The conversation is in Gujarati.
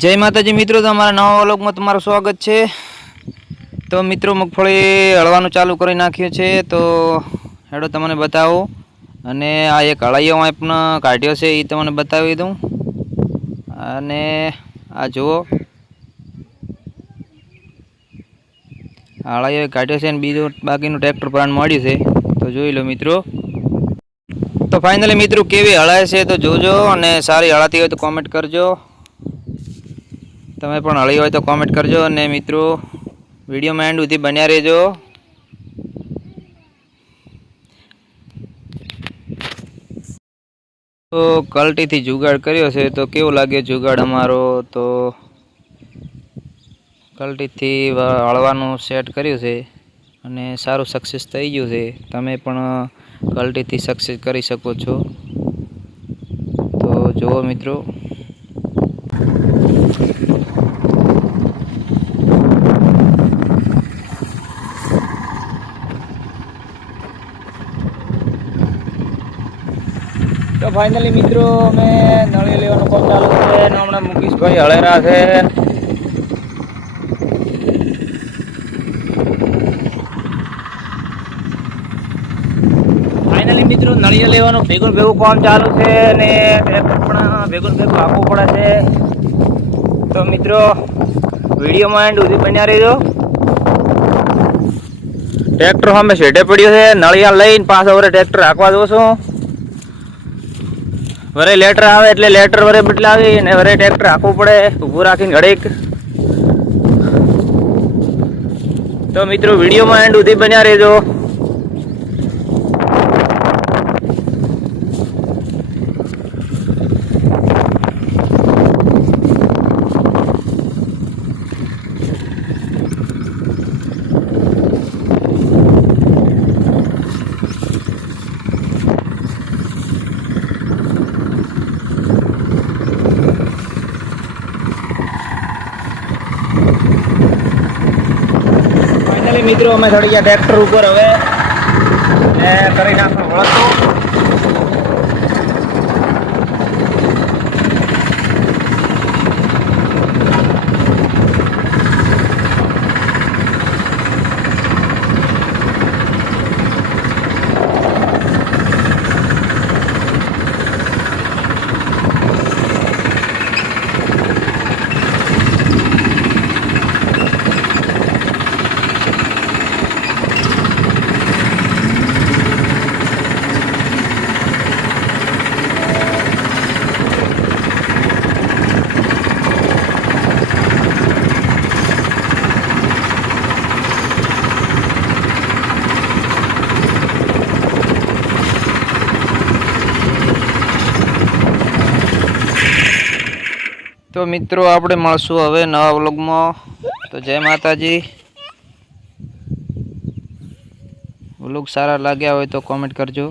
जय माताजी मित्रों, તમારા નવા વ્લોગમાં તમારું સ્વાગત છે। તો મિત્રો મગફળી હળવાનું ચાલુ કરી નાખ્યું છે, તો હેડો તમને બતાવો અને આ એક હળાઈઓ પણ કાઢ્યો છે એ તમને બતાવી દઉં। અને આ જુઓ હળાઈઓ કાઢ્યો છે અને બીજું બાકીનું ટ્રેક્ટર પ્રાણ મળ્યું છે, તો જોઈ લો મિત્રો। તો ફાઇનલી મિત્રો કેવી હળાય છે તો જોજો, અને સારી હળાતી હોય તો કોમેન્ટ કરજો। તમે પણ હળી હોય તો કોમેન્ટ કરજો, અને મિત્રો વિડીયોમાં એન્ડ સુધી બન્યા રહેજો। તો કલ્ટીથી જુગાડ કર્યો છે, તો કેવો લાગ્યો જુગાડ અમારો? તો કલ્ટીથી હળવાનું સેટ કર્યું છે અને સારું સક્સેસ થઈ ગયું છે। તમે પણ કલ્ટીથી સક્સેસ કરી શકો છો, તો જુઓ મિત્રો। तो फाइनली मित्रों અમે નળી લેવાનું કામ ચાલુ છે અને હમણાં મુકેશભાઈ હળેરા છે। ફાઇનલી મિત્રો નળિયા લેવાનું ભેગું કામ ચાલુ છે અને ટ્રેક્ટર પણ ભેગું આપવું પડે છે। તો મિત્રો વિડીયોમાં એન્ડ સુધી બન્યા રહેજો। ટ્રેક્ટર સામે શેઢે પડ્યો છે, નળિયા લઈને પાછો વરે ટ્રેક્ટર હાંકવા દઉં છું। વરે લેટર આવે એટલે લેટર વરે બદલાવી અને વરે ટ્રેક્ટર હાંકવું પડે ઊભું રાખીને ઘડીક। તો મિત્રો વિડીયોમાં એન્ડ સુધી બન્યા રહેજો। મિત્રો અમે ચડી ગયા ટ્રેક્ટર ઉપર, હવે કરી નાખો વળતો। તો મિત્રો આપણે મળશું હવે નવા વ્લોગમાં। તો જય માતાજી। વ્લોગ સારા લાગ્યા હોય તો કોમેન્ટ કરજો।